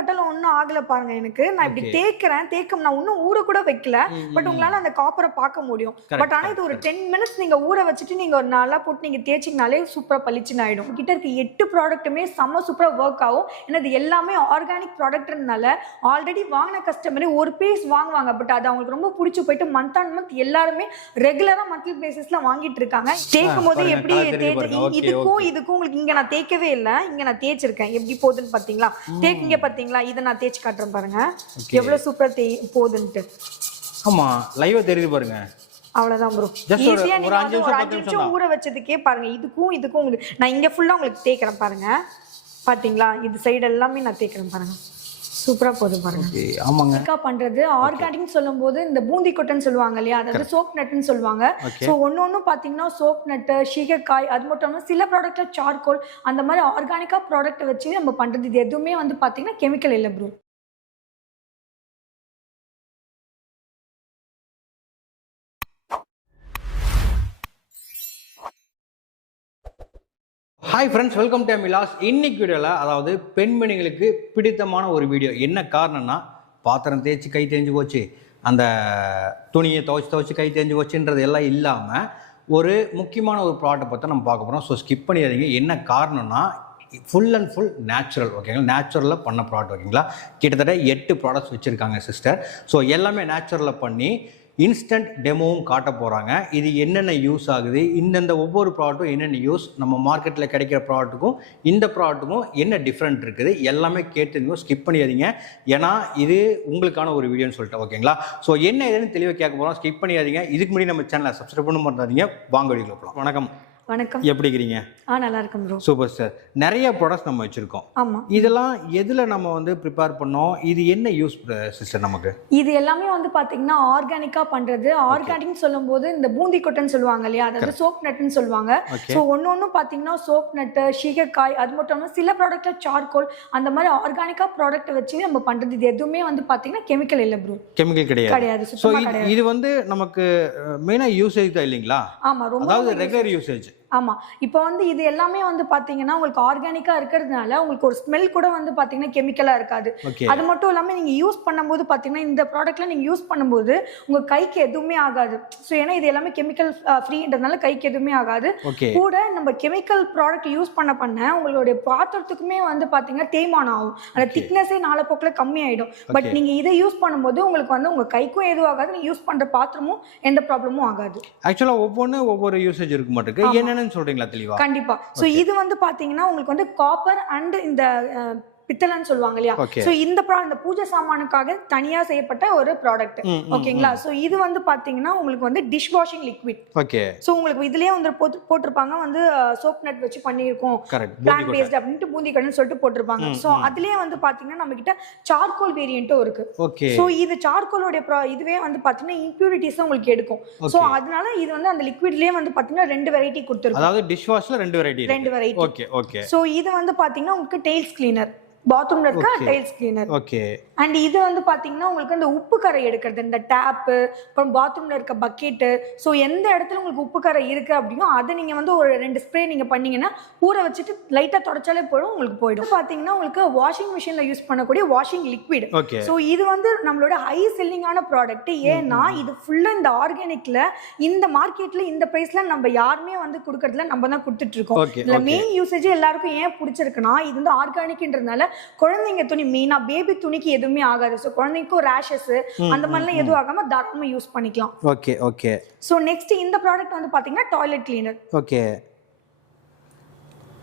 பட்டாலும் ஒன்றும் ஆகல பாருங்க எனக்கு. நான் இப்படி. தேய்க்கிறேன். தேய்க்கும் நான் இன்னும் ஊற கூட வைக்கல. பட் உங்களால அந்த காப்பரை பார்க்க முடியும். பட் ஆனா இது ஒரு டென் மினிட்ஸ் நீங்க ஊற வச்சுட்டு நீங்க ஒரு நாளா போட்டு நீங்க தேய்ச்சிங்கனாலே சூப்பரா பளிச்சுன்னு ஆயிடும். கிட்ட இருக்க எட்டு ப்ராடக்ட்டுமே செம்ம சூப்பரா ஒர்க் ஆகும். ஏன்னா இது எல்லாமே ஆர்கானிக் ப்ராடக்ட்னால ஆல்ரெடி வாங்கின கஸ்டமரே ஒரு பீஸ் வாங்குவாங்க. பட் அது அவங்களுக்கு ரொம்ப பிடிச்சி போயிட்டு மந்த் ஆன் மந்த் எல்லாருமே ரெகுலரா மந்த்லி பேசிஸ்ல வாங்கிட்டு இருக்காங்க. தேய்க்கும் போது எப்படி இதுக்கும். இதுக்கும் உங்களுக்கு இங்க நான் தேய்க்கவே இல்லை. இங்க நான் தேய்ச்சிருக்கேன். எப்படி போகுதுன்னு பாத்தீங்களா? தேய்க்கிங்க பாத்தீங்களா இதை நான் தேய்ச்சி காட்டுறேன் பாருங்க. எவ்வளவு சூப்பரா தேய் போகுதுன்ட்டு. ஆமா லைவா தெரியுது பாருங்க. அவ்வளவுதான் ப்ரோ ஈஸியா நீங்க ஒரு அஞ்சு நிமிஷம் ஊற வச்சதுக்கே பாருங்க. இதுக்கும் இதுக்கும் உங்களுக்கு நான் இங்க ஃபுல்லா உங்களுக்கு தேய்க்கிறேன் பாருங்க. பாத்தீங்களா? இது சைடு எல்லாமே நான் தேய்க்கிறேன் பாருங்க. சூப்பரா போகுது பாருங்க. ஆமாங்க. அக்கா பண்றது ஆர்கானிக் சொல்லும்போது இந்த பூந்தி கொட்டைன்னு சொல்லுவாங்க இல்லையா? அதாவது சோப் நட்டுன்னு சொல்லுவாங்க. ஸோ ஒன்று ஒன்று பார்த்தீங்கன்னா சோப் நட்டு சீகக்காய் அது மட்டும் இல்லாமல் சில ப்ராடக்ட்ல சார்கோல் அந்த மாதிரி ஆர்கானிக்கா ப்ராடக்ட் வச்சு நம்ம பண்றது. இது எதுவுமே வந்து பார்த்தீங்கன்னா கெமிக்கல் இல்லை bro hi friends welcome to Milas இன்னைக்கு வீடியோவில் அதாவது பெண்மணிகளுக்கு பிடித்தமான ஒரு வீடியோ. என்ன காரணம்னா பாத்திரம் தேய்ச்சி கை தேஞ்சு போச்சு. அந்த துணியை துவைச்சி துவைச்சி கை தேஞ்சு போச்சுன்றது எல்லாம் இல்லாமல் ஒரு முக்கியமான ஒரு ப்ராடக்டை பற்றி நம்ம பார்க்க போகிறோம் ஸோ ஸ்கிப் பண்ணிடாதீங்க. என்ன காரணம்னா ஃபுல் அண்ட் ஃபுல் நேச்சுரல் ஓகேங்களா நேச்சுரலில் பண்ண ப்ராடக்ட் ஓகேங்களா கிட்டத்தட்ட எட்டு ப்ராடக்ட்ஸ் வச்சுருக்காங்க சிஸ்டர் ஸோ எல்லாமே நேச்சுரலில் பண்ணி இன்ஸ்டன்ட் டெமோவும் காட்ட போகிறாங்க இது என்னென்ன யூஸ் ஆகுது? இந்தந்த ஒவ்வொரு ப்ராடக்ட்டும் என்னென்ன யூஸ் நம்ம மார்க்கெட்டில் கிடைக்கிற ப்ராடக்ட்டுக்கும் இந்த ப்ராடக்ட்டுக்கும் என்ன டிஃப்ரெண்ட் இருக்குது? எல்லாமே கேட்டுங்க ஸ்கிப் பண்ணியாதீங்க ஏன்னா இது உங்களுக்கான ஒரு வீடியோன்னு சொல்லிட்டு ஓகேங்களா ஸோ என்ன ஏதுன்னு தெளிவாக கேட்க போகிறோம் ஸ்கிப் பண்ணியாதீங்க இதுக்கு முன்னாடி நம்ம சேனலை சப்ஸ்கிரைப் பண்ண மாட்டாதீங்க வாங்க வீடியோ போகலாம் வணக்கம். வணக்கம். எப்படி இருக்கிறீங்க? ஆ நல்லா இருக்கும் ப்ரோ சூப்பர் சார் நிறைய ப்ராடக்ட்ஸ் நம்ம வச்சுருக்கோம். ஆமா. இதெல்லாம் எதில் நம்ம வந்து ப்ரிப்பேர் பண்ணோம்? இது என்ன யூஸ் சிஸ்டர் நமக்கு? இது எல்லாமே வந்து பாத்தீங்கன்னா ஆர்கானிக்கா பண்றது. ஆர்கானிக் சொல்லும்போது இந்த பூந்தி கொட்டைன்னு சொல்லுவாங்க இல்லையா? அதாவது சோப் நட்டுன்னு சொல்லுவாங்க. ஸோ ஒன்று ஒன்று பார்த்தீங்கன்னா சோப் நட்டு சீகக்காய் அது மட்டும் இல்லாமல் சில ப்ராடக்ட்ல சார்கோல் அந்த மாதிரி ஆர்கானிக்கா ப்ராடக்ட் வச்சு நம்ம பண்றது. இது எதுவுமே வந்து பாத்தீங்கன்னா கெமிக்கல் இல்லை ப்ரோ கெமிக்கல் கிடையாது. கிடையாது. ஸோ இது வந்து நமக்கு மெயினாக யூசேஜ் தான் இல்லைங்களா? ஆமா ரொம்ப அதாவது ரெகுலர் யூசேஜ் ஆமா. இப்போ வந்து இது எல்லாமே வந்து பாத்தீங்கன்னா உங்களுக்கு ஆர்கானிக்கா இருக்கிறதுனால உங்களுக்கு ஒரு ஸ்மெல் கூட வந்து பாத்தீங்கன்னா கெமிக்கலா இருக்காது. அது மட்டும் இல்லாம நீங்க யூஸ் பண்ணும்போது பாத்தீங்கன்னா இந்த ப்ராடக்ட்ல நீங்க யூஸ் பண்ணும்போது உங்க கைக்கு எதுவுமே ஆகாது. ஸோ ஏன்னா இது எல்லாமே கெமிக்கல் ஃப்ரீன்றதுனால கைக்கு எதுவுமே ஆகாது. கூட நம்ம கெமிக்கல் ப்ராடக்ட் யூஸ் பண்ண பண்ண உங்களுடைய பாத்திரத்துக்குமே வந்து பாத்தீங்கன்னா தேய்மானம் ஆகும். அந்த. திக்னஸே நாளை போக்கில் கம்மி ஆயிடும் பட் Okay. நீங்க இதை யூஸ் பண்ணும்போது உங்களுக்கு வந்து உங்க கைக்கும் எதுவும் ஆகாது. நீங்க யூஸ் பண்ற பாத்திரமும் எந்த ப்ராப்ளமும் ஆகாது. ஆக்சுவலாக ஒவ்வொன்று ஒவ்வொரு யூசேஜ் இருக்க மாட்டேங்குது ஆமா. என்னென்னு சொல்றீங்களா தெளிவா? கண்டிப்பா. சோ இது வந்து பாத்தீங்கன்னா உங்களுக்கு வந்து காப்பர் அண்ட் இந்த பித்தளைன்னு சொல்லுவாங்க இல்லையா சோ இந்த ப்ரா இந்த பூஜை சாமானுக்காக தனியா செய்யப்பட்ட ஒரு ப்ராடக்ட் ஓகேங்களா சோ இது வந்து பாத்தீங்கன்னா உங்களுக்கு வந்து dish washing liquid okay so உங்களுக்கு இதுலயே வந்து போட்டு போட்டிருப்பாங்க. வந்து சோப் நட் வச்சு பண்ணியிருக்கோம். பிளான் பேஸ்ட் அப்படின்ட்டு பூந்தி கடைன்னு சொல்லிட்டு போட்டிருப்பாங்க. சோ. அதுலயே வந்து பாத்தீங்கன்னா நம்ம கிட்ட சார்கோல் வேரியண்ட்டும் இருக்கு. ஓகே சோ இது சார்கோலோட ப்ரா இதுவே வந்து பாத்தீங்கன்னா இம்பியூரிட்டிஸ் உங்களுக்கு எடுக்கும். சோ அதனால இது வந்து அந்த லிக்விட்லயே வந்து பாத்தீங்கன்னா ரெண்டு வெரைட்டி கொடுத்துருக்கோம். அதாவது டிஷ் வாஷ்ல ரெண்டு வெரைட்டி ரெண்டு வெரைட்டி ஓகே ஓகே சோ இது வந்து பாத்தீங்கன்னா உங்களுக்கு டெய்ல்ஸ் கிளீனர் பாத்ரூம்ல இருக்க Okay. Tiles cleaner okay and இது வந்து பாத்தீங்கன்னா உங்களுக்கு இந்த உப்பு கரை எடுக்கிறது இந்த டேப்பு அப்புறம் பாத்ரூம்ல இருக்க பக்கெட்டு ஸோ எந்த இடத்துல உங்களுக்கு உப்பு கரை இருக்கு அப்படின்னா அதை நீங்க வந்து ஒரு ரெண்டு ஸ்ப்ரே நீங்க பண்ணீங்கன்னா ஊற வச்சுட்டு லைட்டா தொடச்சாலே போயிடும் உங்களுக்கு போயிடும். பாத்தீங்கன்னா உங்களுக்கு வாஷிங் மிஷின்ல யூஸ் பண்ணக்கூடிய வாஷிங் லிக்விட் ஸோ இது வந்து நம்மளோட ஹை செல்லிங்கான ப்ராடக்ட் ஏன்னா இது ஃபுல்லா இந்த ஆர்கானிக்ல இந்த மார்க்கெட்ல இந்த பிரைஸ்ல நம்ம யாருமே வந்து கொடுக்கறதுல நம்ம தான் கொடுத்துட்டு இருக்கோம். ஓகே இதுல மெயின் யூசேஜ் எல்லாருக்கும் ஏன் பிடிச்சிருக்குன்னா இது வந்து ஆர்கானிக்ன்றதுனால குழந்தைங்க துணி மெயினா பேபி துணிக்கு எதுவுமே ஆகாது. ஸோ குழந்தைக்கும் ரேஷஸ் அந்த மாதிரிலாம் எதுவும் ஆகாம தாராளமா யூஸ் பண்ணிக்கலாம். ஓகே ஓகே ஸோ நெக்ஸ்ட் இந்த ப்ராடக்ட் வந்து பாத்தீங்கன்னா டாய்லெட் கிளீனர் ஓகே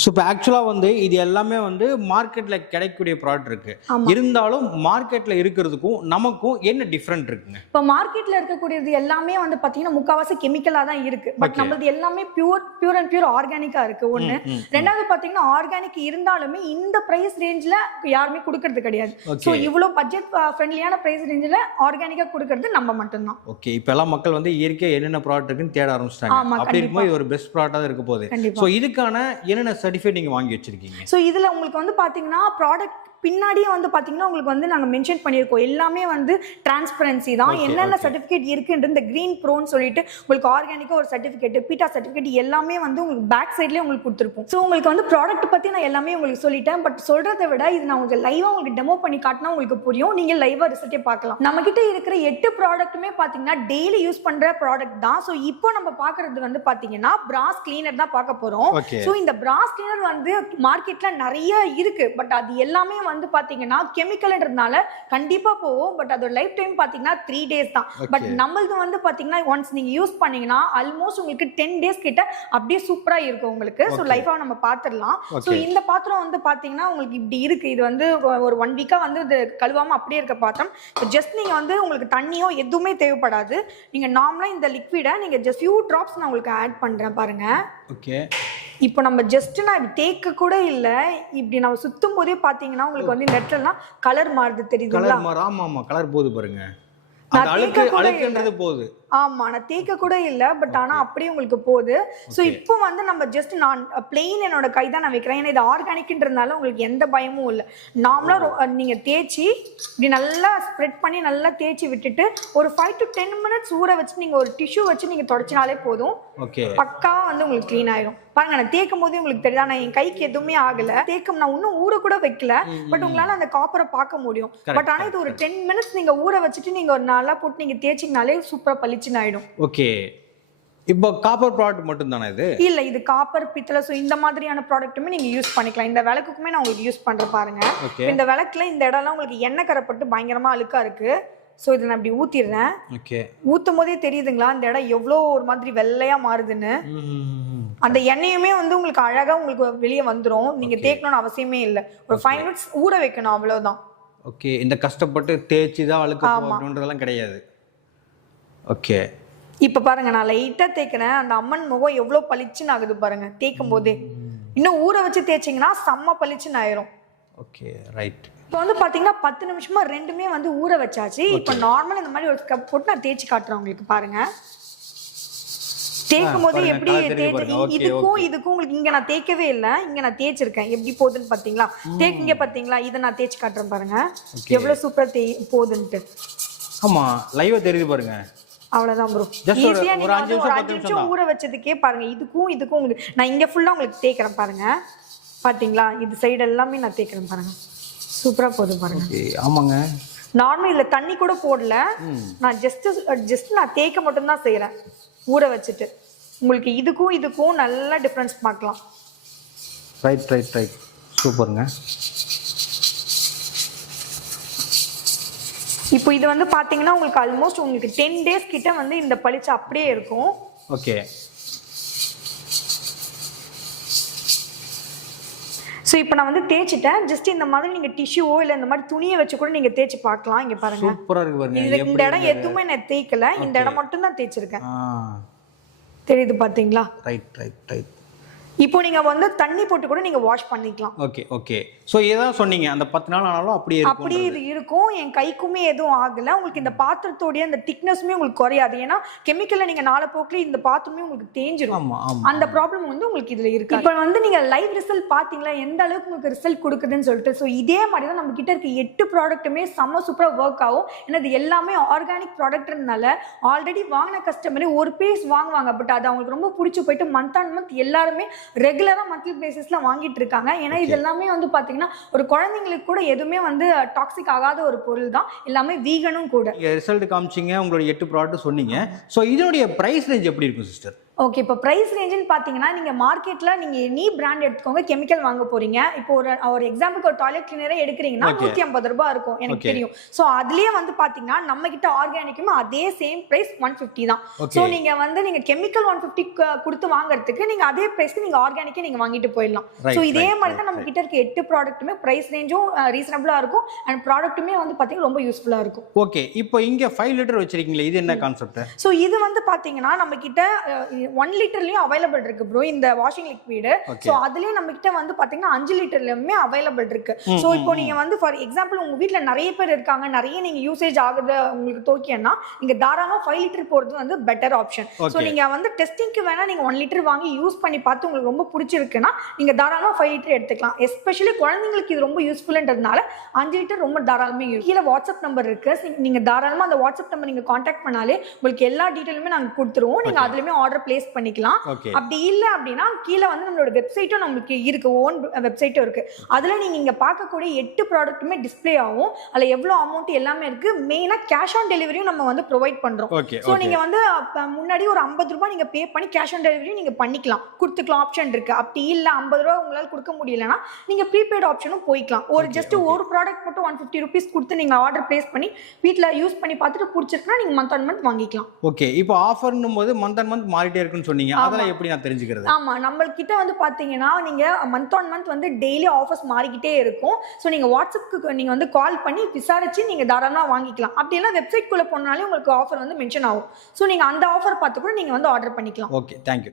ஸோ இப்போ ஆக்சுவலாக வந்து இது எல்லாமே வந்து மார்க்கெட்டில் கிடைக்கக்கூடிய ப்ராடக்ட் இருக்கு. இருந்தாலும் மார்க்கெட்டில் இருக்கிறதுக்கும் நமக்கும் என்ன டிஃப்ரெண்ட் இருக்குங்க? இப்போ மார்க்கெட்ல இருக்கக்கூடியது எல்லாமே வந்து பாத்தீங்கன்னா முக்காவாசி கெமிக்கலா தான் இருக்கு. பட். நம்மளது எல்லாமே பியூர் பியூர் அண்ட் பியூர் ஆர்கானிக்கா இருக்கு. ம், ரெண்டாவது பாத்தீங்கன்னா ஆர்கானிக் இருந்தாலுமே இந்த பிரைஸ் ரேஞ்ச்ல யாருமே கொடுக்கறது கிடையாது. ஸோ இவ்வளவு பட்ஜெட் ஃப்ரெண்ட்லியான பிரைஸ் ரேஞ்சில் ஆர்கானிக்கா கொடுக்கறது நம்ம மட்டும்தான். ஓகே இப்போ எல்லாம் மக்கள் வந்து இயற்கையாக என்னென்ன ப்ராடக்ட் இருக்குன்னு தேட ஆரம்பிச்சிட்டாங்க. அப்படி இருக்கும்போது ஒரு பெஸ்ட் ப்ராடக்டாக இருக்க போகுது. ஸோ இதுக்கான என்னென்ன சர்டிஃபிகேட் நீங்கள் வாங்கி வச்சிருக்கீங்க. ஸோ இதுல உங்களுக்கு வந்து பாத்தீங்கன்னா ப்ராடக்ட் பின்னாடியே வந்து பாத்தீங்கன்னா உங்களுக்கு வந்து நாங்க மென்ஷன் பண்ணியிருக்கோம். எல்லாமே வந்து டிரான்ஸ்பரன்சி தான். என்னென்ன. சர்டிஃபிகேட் இருக்குன்ற இந்த கிரீன் ப்ரோன்னு சொல்லிட்டு உங்களுக்கு ஆர்கானிக்கா ஒரு சர்டிஃபிகேட் பீட்டா சர்டிஃபிகேட் எல்லாமே வந்து உங்களுக்கு பேக் சைட்லயே உங்களுக்கு கொடுத்துருப்போம். ஸோ உங்களுக்கு வந்து ப்ராடக்ட் பத்தி நான் எல்லாமே உங்களுக்கு சொல்லிட்டேன். பட் சொல்றதை விட இது நான் உங்களுக்கு லைவா உங்களுக்கு டெமோ பண்ணி காட்டினா உங்களுக்கு புரியும். நீங்க லைவா ரிசல்ட்டே பார்க்கலாம். நம்ம கிட்ட இருக்கிற எட்டு ப்ராடக்ட்டுமே பாத்தீங்கன்னா டெய்லி யூஸ் பண்ற ப்ராடக்ட் தான். ஸோ இப்போ நம்ம பாக்குறது வந்து பாத்தீங்கன்னா பிராஸ் கிளீனர் தான் பார்க்க போறோம். ஓகே ஸோ இந்த பிராஸ் கிளீனர் வந்து மார்க்கெட்ல நிறைய இருக்கு. பட் அது எல்லாமே வந்து பாத்தீங்கன்னா கெமிக்கல்ன்றதுனால கண்டிப்பா போகும். பட் அதோட லைஃப் டைம் பாத்தீங்கன்னா த்ரீ டேஸ் தான். பட் நம்மளது வந்து பாத்தீங்கன்னா ஒன்ஸ் நீங்க யூஸ் பண்ணீங்கன்னா ஆல்மோஸ்ட் உங்களுக்கு டென் டேஸ் கிட்ட அப்படியே சூப்பரா இருக்கும் உங்களுக்கு. ஸோ. லைஃபா நம்ம பாத்துடலாம். ஸோ இந்த பாத்திரம் வந்து பாத்தீங்கன்னா உங்களுக்கு இப்படி இருக்கு. இது வந்து ஒரு ஒன் வீக்கா வந்து இது கழுவாம அப்படியே இருக்க பாத்திரம். ஜஸ்ட் நீங்க வந்து உங்களுக்கு தண்ணியோ எதுவுமே தேவைப்படாது. நீங்க நார்மலா இந்த லிக்விடை நீங்க ஜஸ்ட் ஃபியூ டிராப்ஸ் நான் உங்களுக்கு ஆட் பண்றேன் பாருங்க. ஓகே இப்போ நம்ம ஜஸ்ட் நான் தேக்க கூட இல்ல இப்படி நம்ம சுத்தும் போதே பாத்தீங்கன்னா உங்களுக்கு வந்து இடத்துலலாம் கலர் மாறுது தெரியுதுங்களா? மாற ஆமா ஆமா கலர் போகுது பாருங்க. அழுக்கு அழுக்குன்றது போகுது. ஆமா நான் தேக்க கூட இல்ல பட் ஆனா அப்படியே உங்களுக்கு போகுது. So Okay. இப்போ வந்து நம்ம ஜஸ்ட் நான் பிளெயின் என்னோட கை தான் நான் வைக்கிறேன். ஏன்னா இது ஆர்கானிக்ன்றதுனால உங்களுக்கு எந்த பயமும் இல்ல. நார்மலா நீங்க தேய்ச்சி இப்படி நல்லா ஸ்ப்ரெட் பண்ணி நல்லா தேய்ச்சி விட்டுட்டு ஒரு ஃபைவ் டு டென் மினிட்ஸ் ஊற வச்சு நீங்க ஒரு டிஷ்யூ வச்சு நீங்க தொடச்சினாலே போதும். ஓகே பக்காவா வந்து உங்களுக்கு க்ளீன் ஆயிரும். பாருங்க நான் தேய்க்கும் போதே உங்களுக்கு தெரியுதா? நான் என் கைக்கு எதுவுமே ஆகல. தேய்க்கும் நான் இன்னும் ஊற கூட வைக்கல. பட் உங்களால அந்த காப்பரை பார்க்க முடியும். பட் ஆனா இது ஒரு டென் மினிட்ஸ் நீங்க ஊற வச்சுட்டு நீங்க ஒரு நல்லா போட்டு நீங்க தேய்ச்சிங்கனாலே சூப்பரா பளிச்சுன்னு ஆயிடும். ஓகே. இப்போ காப்பர் ப்ராடக்ட் மட்டும் தானே இது? இல்ல இது காப்பர் பித்தளை ஸோ இந்த மாதிரியான ப்ராடக்ட்டுமே நீங்க யூஸ் பண்ணிக்கலாம். இந்த விளக்குக்குமே நான் உங்களுக்கு யூஸ் பண்றேன் பாருங்க. இந்த விளக்குல இந்த இடம்லாம் உங்களுக்கு எண்ணெய் கரைப்பட்டு பயங்கரமா அழுக்கா இருக்கு. ஸோ இதை நான் இப்படி ஊத்திடுறேன். ஓகே. ஊத்தும் போதே தெரியுதுங்களா இந்த இடம் எவ்வளோ ஒரு மாதிரி வெள்ளையா மாறுதுன்னு? அந்த எண்ணெயுமே வந்து உங்களுக்கு அழகா உங்களுக்கு வெளியே வந்துரும். நீங்க. தேய்க்கணும்னு அவசியமே இல்லை. ஒரு ஃபைவ் மினிட்ஸ் ஊற வைக்கணும் அவ்வளவுதான். ஓகே. இந்த கஷ்டப்பட்டு தேய்ச்சி தான் அழுக்க கிடையாது. ஓகே இப்ப பாருங்க நான் லைட்டா தேய்க்கிறேன். அந்த அம்மன் முகம் எவ்வளவு பளிச்சுன்னு ஆகுது பாருங்க. தேய்க்கும் போதே இன்னும் ஊற வச்சு தேய்ச்சிங்கன்னா செம்ம பளிச்சுன்னு ஆயிரும். ஓகே ரைட் இப்போ வந்து பாத்தீங்கன்னா பத்து நிமிஷமா ரெண்டுமே வந்து ஊற வச்சாச்சு. இப்போ நார்மல் இந்த மாதிரி ஒரு கப் போட்டு நான் தேய்ச்சி காட்டுறேன் உங்களுக்கு பாருங்க. தேய்க்கும் போது எப்படி தேய்ச்சி இதுக்கும். இதுக்கும் உங்களுக்கு இங்க நான் தேய்க்கவே இல்லை. இங்க நான் தேய்ச்சிருக்கேன். எப்படி போகுதுன்னு பாத்தீங்களா? தேய்க்கிங்க பாத்தீங்களா? இதை நான் தேய்ச்சி காட்டுறேன் பாருங்க. எவ்வளவு சூப்பரா தேய் போகுதுன்ட்டு. ஆமா லைவா தெரியுது பாருங்க. அவ்வளவுதான் ப்ரோ ஈஸியா நீங்க வந்து ஒரு அஞ்சு நிமிஷம் ஊற வச்சதுக்கே பாருங்க. இதுக்கும் இதுக்கும் உங்களுக்கு நான் இங்க ஃபுல்லா உங்களுக்கு தேய்க்கிறேன் பாருங்க. பாத்தீங்களா? இது சைடு எல்லாமே நான் தேய்க்கிறேன் பாருங்க. சூப்பரா போகுது பாருங்க. ஆமாங்க. நார்மல் இதுல தண்ணி கூட போடல. நான் ஜஸ்ட் ஜஸ்ட் நான் தேய்க்க மட்டும்தான் செய்றேன். ஊற வச்சுட்டு. உங்களுக்கு இதுக்கும் இதுக்கும் நல்ல டிஃப்ரென்ஸ் பார்க்கலாம். ரைட் ரைட் ரைட் சூப்பருங்க இப்போ இது வந்து பாத்தீங்கன்னா உங்களுக்கு ஆல்மோஸ்ட் உங்களுக்கு டென் டேஸ் கிட்ட வந்து இந்த பளிச்சு அப்படியே இருக்கும். ஓகே ஸோ இப்போ நான் வந்து தேய்ச்சிட்டேன். ஜஸ்ட் இந்த மாதிரி நீங்க டிஷ்யூவோ இல்லை இந்த மாதிரி துணியை வச்சு கூட நீங்க தேய்ச்சி பார்க்கலாம். இங்க பாருங்க. சூப்பரா இருக்கு பாருங்க. இந்த இடம் எதுவுமே நான் தேய்க்கல. இந்த இடம் மட்டும் தான் தேய்ச்சிருக்கேன் தெரியுது பாத்தீங்களா? ரைட் ரைட் ரைட் இப்போ நீங்க வந்து தண்ணி போட்டு கூட நீங்க வாஷ் பண்ணிக்கலாம். ஓகே ஓகே ஸோ இதான் சொன்னீங்க. அந்த பத்து நாள் ஆனாலும் அப்படியே அப்படியே இது இருக்கும். என் கைக்குமே எதுவும் ஆகல. உங்களுக்கு இந்த பாத்திரத்தோடைய அந்த திக்னஸுமே உங்களுக்கு குறையாது. ஏன்னா கெமிக்கல்ல நீங்க நாளை போக்குல இந்த பாத்திரமே உங்களுக்கு தேஞ்சிரும். அந்த ப்ராப்ளம் வந்து உங்களுக்கு இதுல இருக்கு இப்போ வந்து நீங்க லைவ் ரிசல்ட் பாத்தீங்களா? எந்த அளவுக்கு உங்களுக்கு ரிசல்ட் கொடுக்குதுன்னு சொல்லிட்டு. ஸோ இதே மாதிரி தான் நம்ம கிட்ட இருக்க எட்டு ப்ராடக்ட்டுமே செம்ம சூப்பரா ஒர்க் ஆகும். ஏன்னா இது எல்லாமே ஆர்கானிக் ப்ராடக்ட்னால ஆல்ரெடி வாங்கின கஸ்டமரே ஒரு பீஸ் வாங்குவாங்க. பட் அது அவங்களுக்கு ரொம்ப பிடிச்சி போயிட்டு மந்த் ஆன் மந்த் எல்லாருமே ரெகுலரா மந்த்லி பேசிஸ்ல வாங்கிட்டு இருக்காங்க. ஏன்னா இது. எல்லாமே வந்து பாத்தீங்கன்னா ஒரு குழந்தைங்களுக்கு கூட எதுவுமே வந்து டாக்ஸிக் ஆகாத ஒரு பொருள் தான். எல்லாமே வீகனும் கூட. நீங்க ரிசல்ட் காமிச்சீங்க உங்களுடைய எட்டு ப்ராடக்ட் சொன்னீங்க. ஸோ இதனுடைய பிரைஸ் ரேஞ்ச் எப்படி இருக்கும் சிஸ்டர் ஓகே இப்போ ப்ரைஸ் ரேஞ்சுன்னு பார்த்தீங்கன்னா நீங்கள் மார்க்கெட்டில் நீங்கள் எனி பிராண்ட் எடுத்துக்கோங்க கெமிக்கல் வாங்க போறீங்க. இப்போ ஒரு ஒரு எக்ஸாம்பிளுக்கு ஒரு டாய்லெட் கிளீனரே எடுக்கிறீங்கன்னா. நூற்றி ஐம்பது ரூபாய் இருக்கும் எனக்கு. தெரியும். ஸோ அதுலேயே வந்து பார்த்தீங்கன்னா நம்ம கிட்ட ஆர்கானிக்குமே அதே சேம் ப்ரைஸ் ஒன் ஃபிஃப்டி தான். ஸோ நீங்கள் வந்து நீங்கள் கெமிக்கல் ஒன் ஃபிஃப்டி கொடுத்து வாங்குறதுக்கு நீங்கள் அதே ப்ரைஸ்க்கு நீங்கள் ஆர்கானிக்கே நீங்கள் வாங்கிட்டு போயிடலாம். ஸோ இதே மாதிரி தான் நம்ம கிட்ட இருக்க எட்டு ப்ராடக்ட்டுமே ப்ரைஸ் ரேஞ்சும் ரீசனபிளாக இருக்கும். அண்ட் ப்ராடக்ட்டுமே வந்து பார்த்தீங்கன்னா ரொம்ப யூஸ்ஃபுல்லாக இருக்கும். ஓகே இப்போ இங்க ஃபைவ் லிட்டர் வச்சிருக்கீங்களே இது என்ன கான்செப்ட் ஸோ இது வந்து பார்த்தீங்கன்னா நம்ம கிட்ட ஒன் லிட்டர்லயும் அவைலபிள் இருக்கு ப்ரோ இந்த வாஷிங் லிக்விடு ஸோ அதுலயே நம்ம கிட்ட வந்து பாத்தீங்கன்னா அஞ்சு லிட்டர்லயுமே அவைலபிள் இருக்கு. ஸோ இப்போ. நீங்க வந்து ஃபார் எக்ஸாம்பிள் உங்க வீட்ல நிறைய பேர் இருக்காங்க நிறைய நீங்க யூசேஜ் ஆகுது உங்களுக்கு தோக்கியன்னா நீங்க தாராளமா ஃபைவ் லிட்டர் போறது வந்து பெட்டர் ஆப்ஷன் ஸோ நீங்க வந்து டெஸ்டிங்க்கு வேணா நீங்க ஒன் லிட்டர் வாங்கி யூஸ் பண்ணி பார்த்து உங்களுக்கு ரொம்ப பிடிச்சிருக்குன்னா நீங்க தாராளமா ஃபைவ் லிட்டர் எடுத்துக்கலாம். எஸ்பெஷலி குழந்தைங்களுக்கு இது ரொம்ப யூஸ்ஃபுல்ன்றதுனால அஞ்சு லிட்டர் ரொம்ப தாராளமே use. கீழே வாட்ஸ்அப் நம்பர் இருக்கு. நீங்க தாராளமா அந்த வாட்ஸ்அப் நம்பர் நீங்க காண்டாக்ட் பண்ணாலே உங்களுக்கு எல்லா டீட்டெயிலுமே நாங்க கொடுத்துருவோம். நீங்க. அதுலயுமே ஆர்டர் பிளேஸ் பண்ணிக்கலாம். அப்படி இல்லை அப்படின்னா கீழே வந்து நம்மளோட வெப்சைட்டும் நமக்கு இருக்கு. ஓன் வெப்சைட்டும் இருக்கு. அதுல நீங்க இங்க பார்க்கக்கூடிய எட்டு ப்ராடக்ட்டுமே டிஸ்ப்ளே ஆகும். அதுல எவ்வளவு அமௌண்ட் எல்லாமே இருக்கு. மெயினா கேஷ் ஆன் டெலிவரியும் நம்ம வந்து ப்ரொவைட் பண்றோம். ஸோ நீங்க வந்து முன்னாடி ஒரு ஐம்பது ரூபாய் நீங்க பே பண்ணி கேஷ் ஆன் டெலிவரி நீங்க பண்ணிக்கலாம். கொடுத்துக்கலாம். ஆப்ஷன் இருக்கு. அப்படி இல்ல ஐம்பது ரூபா உங்களால கொடுக்க முடியலன்னா நீங்க ப்ரீபெய்ட் ஆப்ஷனும் போய்க்கலாம். ஒரு ஜஸ்ட். ஒரு ப்ராடக்ட் மட்டும் ஒன் ஃபிஃப்டி ருபீஸ் கொடுத்து நீங்க ஆர்டர் பிளேஸ் பண்ணி வீட்ல யூஸ் பண்ணி பார்த்துட்டு பிடிச்சிருக்குன்னா நீங்க மந்த் ஆன் மந்த் வாங்கிக்கலாம். ஓகே இப்போ ஆஃபர்னும் போது மந்த் அண்ட் மந்த் மாறிட்டே இருக்குன்னு சொன்னீங்க. அதெல்லாம் எப்படி நான் தெரிஞ்சுக்கிறது? ஆமா. நம்ம கிட்ட வந்து பாத்தீங்கன்னா நீங்க மந்த் ஆன் மந்த் வந்து டெய்லி ஆஃபர்ஸ் மாறிக்கிட்டே இருக்கும். ஸோ நீங்க வாட்ஸ்அப்புக்கு நீங்க வந்து கால் பண்ணி விசாரிச்சு நீங்க தாராளமா வாங்கிக்கலாம். அப்படி எல்லாம் வெப்சைட் குள்ள போனாலே உங்களுக்கு ஆஃபர் வந்து மென்ஷன் ஆகும். ஸோ நீங்க அந்த ஆஃபர் பார்த்து கூட நீங்க வந்து ஆர்டர் பண்ணிக்கலாம். Okay thank you